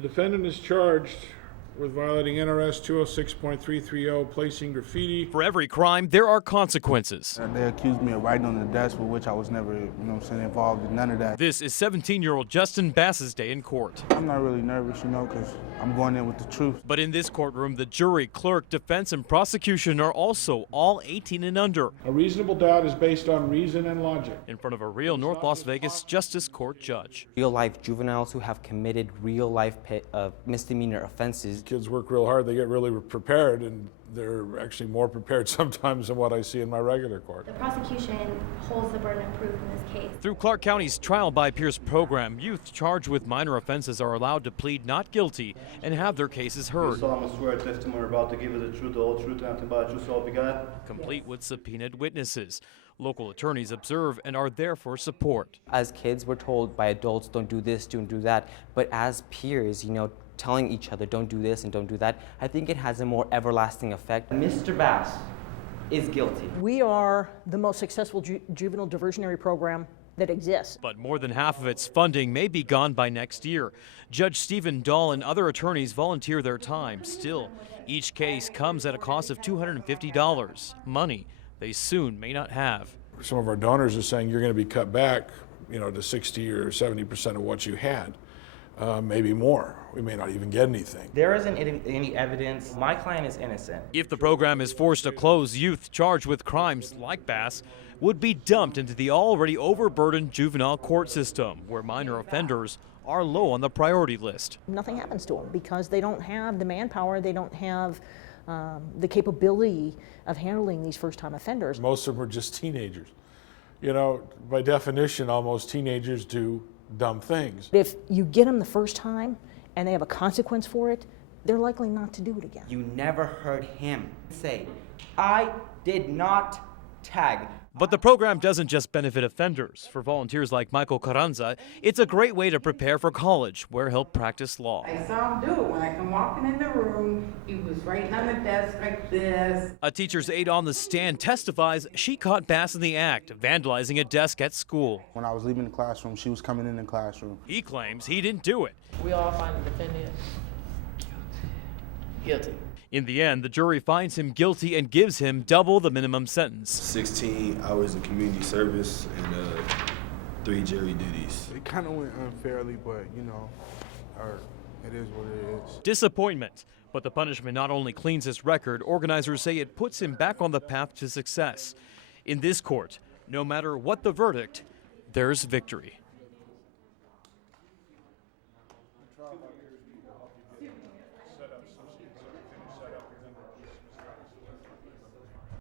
The defendant is charged with violating NRS 206.330, placing graffiti. For every crime, there are consequences. They accused me of writing on the desk, for which I was never, involved in none of that. This is 17-year-old Justin Bass's day in court. I'm not really nervous, because I'm going in with the truth. But in this courtroom, the jury, clerk, defense, and prosecution are also all 18 and under. A reasonable doubt is based on reason and logic. In front of a real North Las Vegas Justice Court judge. Real-life juveniles who have committed real-life misdemeanor offenses. Kids work real hard, they get really prepared, and they're actually more prepared sometimes than what I see in my regular court. The prosecution holds the burden of proof in this case. Through Clark County's Trial by Peers program, youth charged with minor offenses are allowed to plead not guilty and have their cases heard. You solemnly swear testimony about to give you the truth, the whole truth, and nothing but the truth, so help you God. Complete with subpoenaed witnesses. Local attorneys observe and are there for support. As kids, we're told by adults, don't do this, don't do that. But as peers, telling each other, don't do this and don't do that, I think it has a more everlasting effect. Mr. Bass is guilty. We are the most successful juvenile diversionary program that exists. But more than half of its funding may be gone by next year. Judge Stephen Dahl and other attorneys volunteer their time. Still, each case comes at a cost of $250, money they soon may not have. Some of our donors are saying you're going to be cut back, to 60 or 70% of what you had, maybe more. We may not even get anything. There isn't any evidence. My client is innocent. If the program is forced to close, youth charged with crimes like Bass would be dumped into the already overburdened juvenile court system, where minor offenders are low on the priority list. Nothing happens to them because they don't have the manpower, they don't have the capability of handling these first-time offenders. Most of them are just teenagers. By definition, almost teenagers do dumb things. If you get them the first time and they have a consequence for it, they're likely not to do it again. You never heard him say, I did not tag. But the program doesn't just benefit offenders. For volunteers like Michael Carranza, it's a great way to prepare for college, where he'll practice law. I saw him do it. When I come walking in the room, he was writing on the desk like this. A teacher's aide on the stand testifies she caught Bass in the act, vandalizing a desk at school. When I was leaving the classroom, she was coming in the classroom. He claims he didn't do it. We all find the defendant guilty. In the end, the jury finds him guilty and gives him double the minimum sentence. 16 hours of community service and 3 jury duties. It kind of went unfairly, but, it is what it is. Disappointment. But the punishment not only cleans his record, organizers say it puts him back on the path to success. In this court, no matter what the verdict, there's victory.